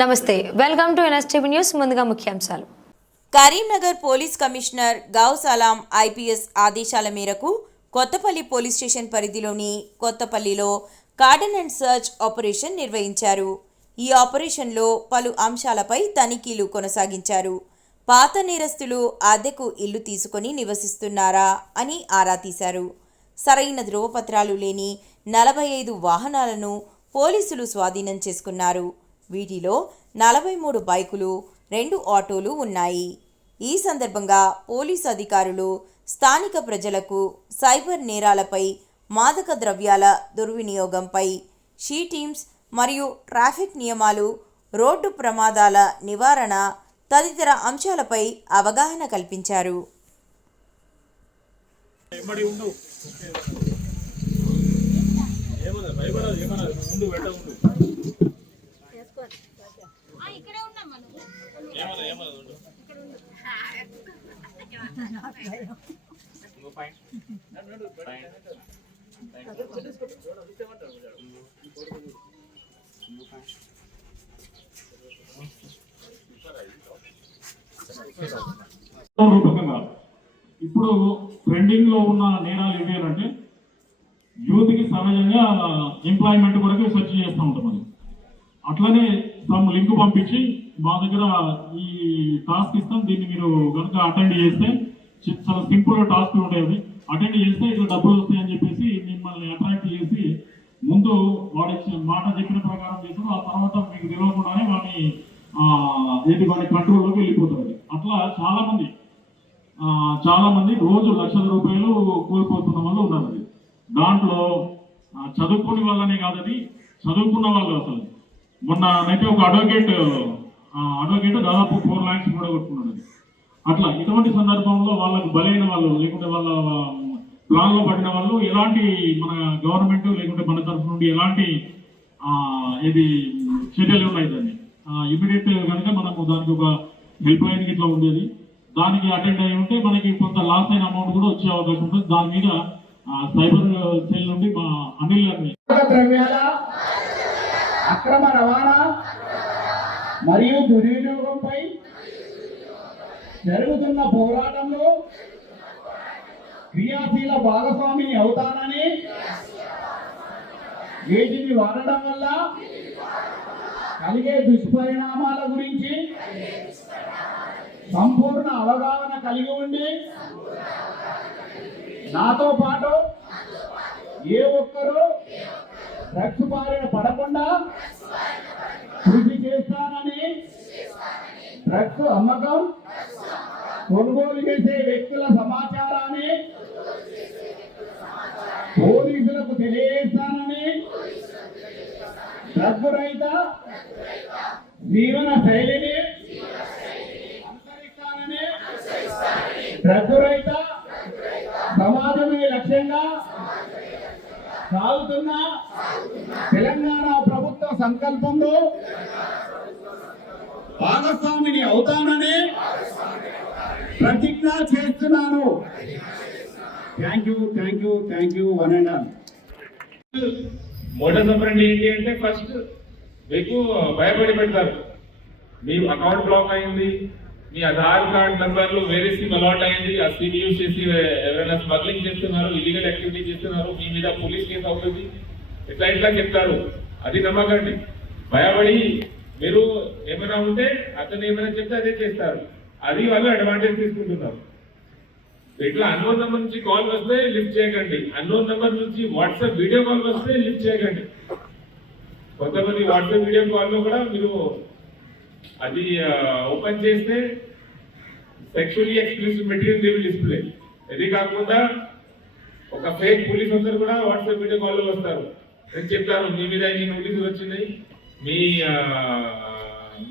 నమస్తే welcome to NSTV news ముందుగా ముఖ్యాంశాలు. కరీంనగర్ పోలీస్ కమిషనర్ గౌ సలాం ఐపీఎస్ ఆదేశాల మేరకు కొత్తపల్లి పోలీస్ స్టేషన్ పరిధిలోని కొత్తపల్లిలో కార్డన్ అండ్ సర్చ్ ఆపరేషన్ నిర్వహించారు. ఈ ఆపరేషన్లో పలు అంశాలపై తనిఖీలు కొనసాగించారు. పాత నేరస్తులు అద్దెకు ఇల్లు తీసుకొని నివసిస్తున్నారా అని ఆరా తీశారు. సరైన ధ్రువపత్రాలు లేని నలభై ఐదు వాహనాలను పోలీసులు స్వాధీనం చేసుకున్నారు. వీటిలో నలభై మూడు బైకులు రెండు ఆటోలు ఉన్నాయి. ఈ సందర్భంగా పోలీసు అధికారులు స్థానిక ప్రజలకు సైబర్ నేరాలపై మాదక ద్రవ్యాల దుర్వినియోగంపై షీ టీమ్స్ మరియు ట్రాఫిక్ నియమాలు రోడ్డు ప్రమాదాల నివారణ తదితర అంశాలపై అవగాహన కల్పించారు. ఉండు? ఏమన్నా భయపడదు ఏమన్నా పెట్ట రూపకంగా ఇప్పుడు ట్రెండింగ్లో ఉన్న నేరాలు ఏవి అని అంటే యూత్కి సహజంగా ఎంప్లాయ్మెంట్ కొరకు సెర్చ్ చేస్తూ ఉంటాం అది. అట్లనే సమ్ లింక్ పంపించి మా దగ్గర ఈ టాస్క్ ఇస్తాం. దీన్ని మీరు కనుక అటెండ్ చేస్తే చాలా సింపుల్ టాస్క్ ఉంటాయి అటెండ్ చేస్తే ఇట్లా డబ్బులు వస్తాయని చెప్పేసి మిమ్మల్ని అట్రాక్ట్ చేసి ముందు వాడు మాట చెప్పిన ప్రకారం చేస్తారు. ఆ తర్వాత మీకు తెలియకుండానే వాడిని ఆ, ఏంటి వాడి కంట్రోల్లోకి వెళ్ళిపోతుంది అట్లా చాలా మంది చాలా మంది రోజు లక్షల రూపాయలు కోల్పోతున్న వాళ్ళు ఉన్నారు అది. దాంట్లో ఆ, చదువుకుని వాళ్ళనే కాదు చదువుకున్న వాళ్ళు అసలు. మొన్న అయితే ఒక అడ్వకేట్ అడ్వకేట్ దాదాపు ఫోర్ ల్యాక్స్ కూడా కొట్టుకున్నాడు అట్లా ఇటువంటి సందర్భంలో వాళ్ళకు బలైన వాళ్ళు లేకుంటే వాళ్ళ ప్లాన్లో పడిన వాళ్ళు ఎలాంటి మన గవర్నమెంట్ లేకుంటే మన తరఫు నుండి ఎలాంటి ఇది చర్యలు ఉన్నాయి దాన్ని? ఇమీడియట్ కనుక మనకు దానికి ఒక హెల్ప్ లైన్ ఇట్లా ఉండేది. దానికి అటెండ్ అయి ఉంటే మనకి కొంత లాస్ అయిన అమౌంట్ కూడా వచ్చే అవకాశం ఉంటుంది. దాని మీద సైబర్ సెల్ నుండి మా అనిల్ గారిని అక్రమ రవాణా మరియు దుర్వినియోగంపై జరుగుతున్న పోరాటంలో క్రియాశీల భాగస్వామిని అవుతానని వీటిని వాడడం వల్ల కలిగే దుష్పరిణామాల గురించి సంపూర్ణ అవగాహన కలిగి ఉండి నాతో పాటు ఏ ఒక్కరూ డ్రగ్స్ బారిన పడకుండా కృషి చేస్తానని డ్రగ్స్ అమ్మకం కొనుగోలు చేసే వ్యక్తుల సమాచారాన్ని పోలీసులకు తెలియజేస్తానని డ్రగ్ రహిత జీవన శైలిని తెలంగాణ ప్రభుత్వ సంకల్పంలో భాగస్వామిని అవుతానని ప్రతిజ్ఞ చేస్తున్నాను. Thank you thank you thank you one and all motor సపరెంట్ ఏంటి అంటే ఫస్ట్ మీకు భయపడి పెడతారు. మీ అకౌంట్ బ్లాక్ అయింది మీ ఆధార్ కార్డ్ నంబర్లు వేరే సిమ్ అలాట్ అయింది ఆ సిమ్ యూజ్ చేసి ఎవరైనా స్మగ్లింగ్ చేస్తున్నారు ఇల్లీగల్ యాక్టివిటీ చేస్తున్నారు మీ మీద పోలీస్ కేసు అవుతుంది. ఇట్లా ఇట్లా చెప్తారు? అది నమ్మకండి. భయపడి మీరు ఏమైనా ఉంటే అతను ఏమైనా చెప్తే అదే చేస్తారు. అది వాళ్ళు అడ్వాంటేజ్ తీసుకుంటున్నారు. ఇట్లా అన్నోన్ నెంబర్ నుంచి కాల్ వస్తే లిఫ్ట్ చేయకండి. అన్నోన్ నెంబర్ నుంచి వాట్సాప్ వీడియో కాల్ వస్తే లిఫ్ట్ చేయకండి. కొంతమంది వాట్సాప్ వీడియో కాల్లో కూడా మీరు అది ఓపెన్ చేస్తే sexually expressive material they will display ఇది కాకుండా ఒక ఫేక్ పోలీస్ అందరు కూడా వాట్సాప్ వీడియో కాల్లో వస్తారు. నేను చెప్తాను మీ మీద నీ నోటీసులు వచ్చినాయి మీ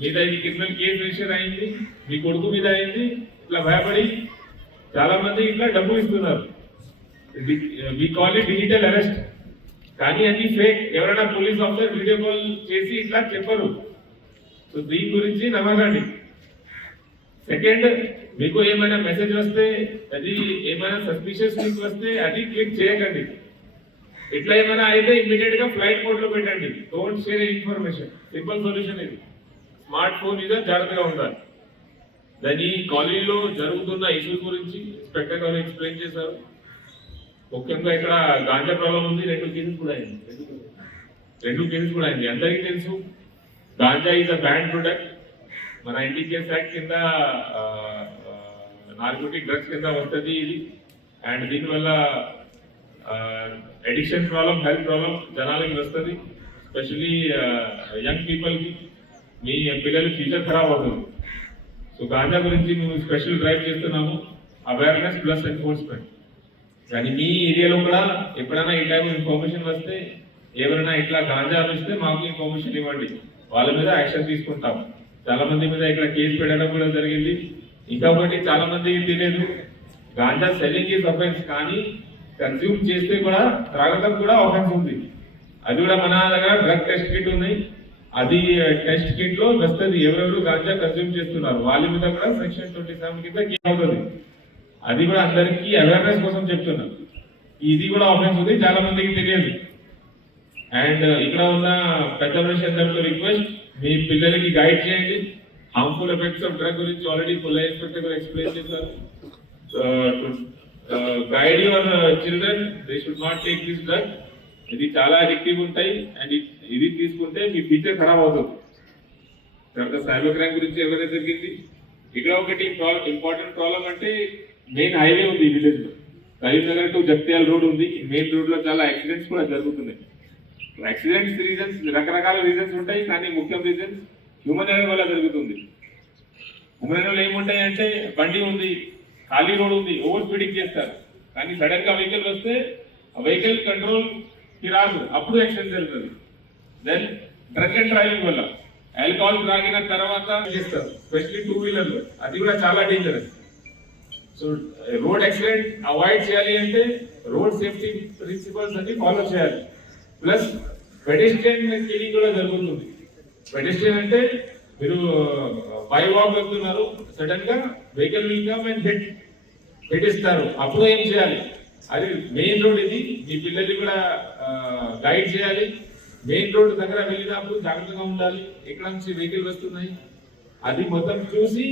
మీద ఈ క్రిమినల్ కేసు రిజిస్టర్ అయింది మీ కొడుకు మీద అయింది ఇట్లా భయపడి చాలా మంది ఇట్లా డబ్బులు ఇస్తున్నారు. We call it digital arrest. కానీ అది ఫేక్ ఎవరైనా పోలీస్ ఆఫీసర్ వీడియో కాల్ చేసి ఇట్లా చెప్పరు. సో దీని గురించి నమ్మకండి. సెకండ్ మీకు ఏమైనా మెసేజ్ వస్తే అది ఏమైనా సస్పిషియస్ లింక్ వస్తే అది క్లిక్ చేయకండి. ఇట్లా ఏమైనా అయితే ఇమీడియట్గా ఫ్లైట్ మోడ్లో పెట్టండి. Don't share information simple solution ఇది. స్మార్ట్ ఫోన్ మీద జాగ్రత్తగా ఉండాలి. దాని కాలనీలో జరుగుతున్న ఇష్యూస్ గురించి ఇన్స్పెక్టర్ గారు ఎక్స్ప్లెయిన్ చేశారు. ముఖ్యంగా ఇక్కడ గాంజా ప్రాబ్లం ఉంది. రెండు కేసెస్ కూడా అయింది. రెండు కేసెస్ కూడా అయింది. అందరికీ తెలుసు ganja is a banned product మన ఎన్టీకేస్ యాక్ట్ కింద నార్కోటిక్ డ్రగ్స్ కింద వస్తుంది ఇది. అండ్ దీనివల్ల ఎడిక్షన్ ప్రాబ్లం హెల్త్ ప్రాబ్లం జనాలకి వస్తుంది. ఎస్పెషలీ యంగ్ పీపుల్కి మీ పిల్లల ఫ్యూచర్ ఖరాబ్ అవుతుంది సో గాంజా గురించి మేము స్పెషల్ డ్రైవ్ చేస్తున్నాము. అవేర్నెస్ ప్లస్ ఎన్ఫోర్స్మెంట్ కానీ మీ ఏరియాలో కూడా ఎప్పుడైనా ఈ టైం ఇన్ఫర్మేషన్ వస్తే ఎవరైనా ఇట్లా గాంజా వస్తే మాకు ఇన్ఫర్మేషన్ ఇవ్వండి. వాళ్ళ మీద యాక్షన్ తీసుకుంటాం. చాలా మంది మీద ఇక్కడ కేసు పెట్టడం కూడా జరిగింది. ఇంకొకటి చాలా మంది తెలియదు. గాంజా సెల్లింగ్ ఈజ్ అఫెన్స్ కానీ కన్స్యూమ్ చేస్తే కూడా త్రాగటం కూడా అఫెన్స్ ఉంది. అది కూడా మన దగ్గర డ్రగ్ టెస్ట్ కిట్ ఉన్నాయి అది టెస్ట్ కిట్లో వస్తుంది. ఎవరెవరు గాంజా కన్స్యూమ్ చేస్తున్నారు? వాళ్ళ మీద కూడా సెక్షన్ ట్వంటీ సెవెన్ కింద కేసు అవుతుంది. అది కూడా అందరికీ అవేర్నెస్ కోసం చెప్తున్నా. ఇది కూడా ఆఫెన్స్ ఉంది. చాలా మందికి తెలియదు. అండ్ ఇక్కడ ఉన్న పెద్ద మనిషి రిక్వెస్ట్ మీ పిల్లలకి గైడ్ చేయండి. హార్మ్ఫుల్ ఎఫెక్ట్స్ ఆఫ్ డ్రగ్ గురించి ఆల్రెడీ ఫుల్ ఇన్స్పెక్టర్ గారు ఎక్స్ప్లెయిన్ చేశారు. Guide your children they should not take this drug ఇది చాలా అడిక్టివ్ ఉంటాయి. అండ్ ఇది తీసుకుంటే మీ ఫ్యూచర్ ఖరాబ్ అవుతుంది. తర్వాత సైబర్ క్రైమ్ గురించి ఎవరైతే జరిగింది? ఇక్కడ ఒకటి ఇంపార్టెంట్ ప్రాబ్లం అంటే మెయిన్ హైవే ఉంది విలేజ్లో. కరీంనగర్ టు జగిత్యాల రోడ్ ఉంది. మెయిన్ రోడ్లో చాలా యాక్సిడెంట్స్ కూడా జరుగుతున్నాయి. యాక్సిడెంట్స్ రీజన్స్ రకరకాల రీజన్స్ ఉంటాయి. కానీ ముఖ్యం రీజన్స్ హ్యూమన్ ఎర్రర్ వల్ల జరుగుతుంది. హ్యూమన్ ఎర్రర్ ఏముంటాయి అంటే బండి ఉంది. ఖాళీ రోడ్ ఉంది ఓవర్ స్పీడింగ్ చేస్తారు. కానీ సడన్గా వెహికల్ వస్తే ఆ వెహికల్ కంట్రోల్కి రాదు. అప్పుడు యాక్సిడెంట్ జరుగుతుంది. దెన్ డ్రగ్ అండ్ డ్రైవింగ్ వల్ల. ఆల్కహాల్ త్రాగిన తర్వాత చేస్తారు. స్పెషల్లీ టూ వీలర్లు అది కూడా చాలా dangerous so road accident avoid చేయాలి అంటే రోడ్ సేఫ్టీ ప్రిన్సిపల్స్ అన్ని ఫాలో చేయాలి. ప్లస్ పెడిస్ట్రియన్ కిలింగ్ కూడా జరుగుతుంది. పెడిస్ట్రియన్ అంటే మీరు బై వాక్ వెళ్తున్నారు సడన్గా vehicle will come and head పెట్టిస్తారు అప్పుడు ఏం చేయాలి అది మెయిన్ రోడ్ ఇది మీ పిల్లల్ని కూడా గైడ్ చేయాలి మెయిన్ రోడ్ దగ్గర వెళ్ళినప్పుడు జాగ్రత్తగా ఉండాలి ఎక్కడ నుంచి వెహికల్ వస్తున్నాయి అది మొత్తం చూసి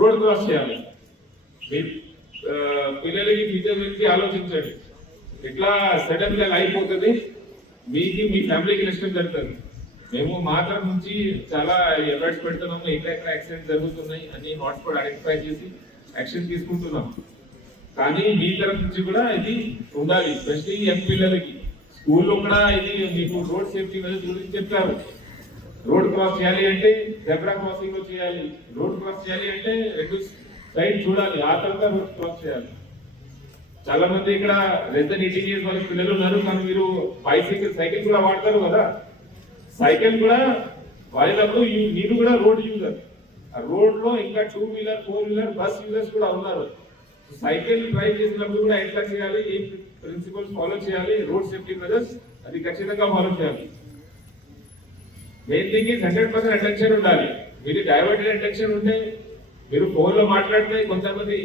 రోడ్ క్రాస్ చేయాలి మీ పిల్లలకి ఫ్యూచర్ గురించి ఆలోచించండి. ఇట్లా సడన్గా అయిపోతుంది. మీకు మీ ఫ్యామిలీకి నష్టం జరుగుతుంది. మేము మాత్రం నుంచి చాలా ఎఫర్ట్స్ పెడుతున్నాము ఎక్కడెక్కడ యాక్సిడెంట్ జరుగుతున్నాయి అని హాట్స్పాట్ ఐడెంటిఫై చేసి యాక్షన్ తీసుకుంటున్నాము కానీ మీ తరఫు నుంచి కూడా ఇది ఉండాలి స్పెషల్లీ యంగ్ పిల్లలకి స్కూల్లో కూడా ఇది మీకు రోడ్ సేఫ్టీ మీద గురించి చెప్తారు రోడ్ క్రాస్ చేయాలి అంటే జెబ్రా క్రాసింగ్లో చేయాలి. రోడ్ క్రాస్ చేయాలి అంటే రెండు సైడ్ చూడాలి ఆ తర్వాత రోడ్ క్రాస్ చేయాలి. చాలా మంది ఇక్కడ లెస్ దెన్ వాళ్ళ పిల్లలు ఉన్నారు కానీ మీరు బైసైకిల్ సైకిల్ కూడా వాడతారు కదా. సైకిల్ కూడా వాడినప్పుడు నేను కూడా రోడ్ యూజర్. ఆ రోడ్లో ఇంకా two wheeler four wheeler bus users కూడా ఉన్నారు. సైకిల్ డ్రైవ్ చేసినప్పుడు కూడా ఎట్లా చేయాలి? ఏ ప్రిన్సిపల్స్ ఫాలో చేయాలి? రోడ్ సేఫ్టీ మెజర్స్ అది ఖచ్చితంగా ఫాలో చేయాలి. Main thing hundred percent attention ఉండాలి. మీరు డైవర్టెడ్ అటెన్షన్ ఉంటే మీరు ఫోన్లో మాట్లాడితే కొంతమంది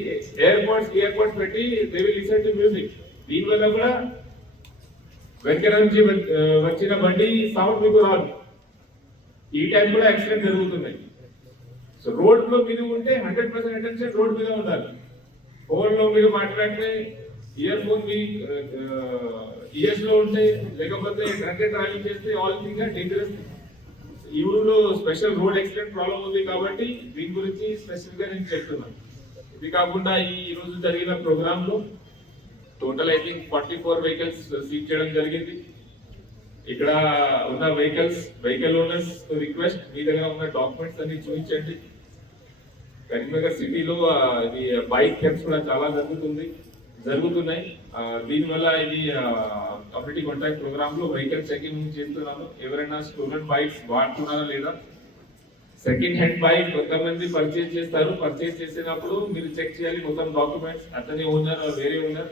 ఎయిర్పోర్ట్స్ ఇయర్పోర్ట్స్ పెట్టి they will listen to music దీనివల్ల కూడా వెనక నుంచి వచ్చిన బండి సౌండ్ మీకు రాదు ఈ టైం కూడా యాక్సిడెంట్ జరుగుతున్నాయి. సో రోడ్లో మీద ఉంటే హండ్రెడ్ పర్సెంట్ అటెన్షన్ రోడ్ మీద ఉండాలి. ఫోన్లో మీరు మాట్లాడితే ఇయర్ ఫోన్ మీ ఇయర్స్లో ఉంటే లేకపోతే డ్రంక్ అండ్ డ్రైవింగ్ చేస్తే ఆల్ థింగ్ డేంజరస్ ఈ ఊరిలో స్పెషల్ రోడ్ యాక్సిడెంట్ ప్రాబ్లం ఉంది కాబట్టి దీని గురించి స్పెషల్గా నేను చెప్తున్నాను. ఇది కాకుండా ఈ రోజు జరిగిన ప్రోగ్రాంలో total I think forty four vehicles seize చేయడం జరిగింది. ఇక్కడ ఉన్న వెహికల్స్ వెహికల్ ఓనర్స్ రిక్వెస్ట్ మీ దగ్గర ఉన్న డాక్యుమెంట్స్ అన్ని చూపించండి. కరీంనగర్ సిటీలో ఇది బైక్ హెల్ప్స్ కూడా చాలా జరుగుతుంది జరుగుతున్నాయి. దీనివల్ల ఇది కమ్యూనిటీ కాంటాక్ట్ ప్రోగ్రామ్లో వెహికల్ చెకింగ్ చేస్తున్నాను ఎవరైనా స్టూడెంట్ బైక్స్ వాడుతున్నారా లేదా? సెకండ్ హ్యాండ్ బైక్ కొంతమంది పర్చేజ్ చేస్తారు. పర్చేజ్ చేసినప్పుడు మీరు చెక్ చేయాలి మొత్తం డాక్యుమెంట్స్ అతని ఓనర్ వేరే ఓనర్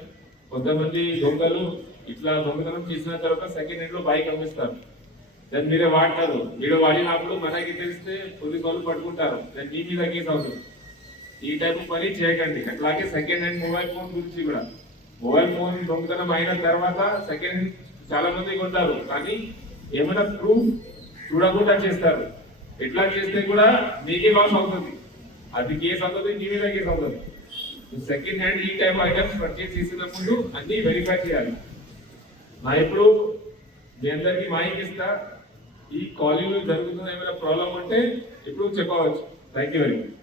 కొంతమంది దొంగలు ఇట్లా దొంగతనం చేసిన తర్వాత సెకండ్ హ్యాండ్లో బైక్ అమ్మిస్తారు. దాన్ని మీరే వాడతారు. మీరు వాడినప్పుడు మనకి తెలిస్తే పోలీసు వాళ్ళు పట్టుకుంటారు. దాన్ని మీ మీద కేసు అవుతుంది. ఈ టైప్ పని చేయకండి. అట్లాగే సెకండ్ హ్యాండ్ మొబైల్ ఫోన్ గురించి కూడా. మొబైల్ ఫోన్ దొంగతనం అయిన తర్వాత సెకండ్ హ్యాండ్ చాలా మంది కొంటారు. కానీ ఏమైనా ప్రూఫ్ చూడకుండా చేస్తారు. ఇట్లా చేస్తే కూడా మీకే లాస్ అవుతుంది. అది కేసు అవుతుంది మీ మీద కేసు అవుతుంది. సెకండ్ హ్యాండ్ ఈ టైప్ ఐటమ్స్ పర్చేస్ చేసినప్పుడు అన్ని వెరిఫై చేయాలి. నా ఇప్పుడు మీ అందరికి మాహికి ఇస్తా ఈ కాలేజీలో జరుగుతున్న ఏమైనా ప్రాబ్లం ఉంటే ఇప్పుడు చెప్పవచ్చు. Thank you very much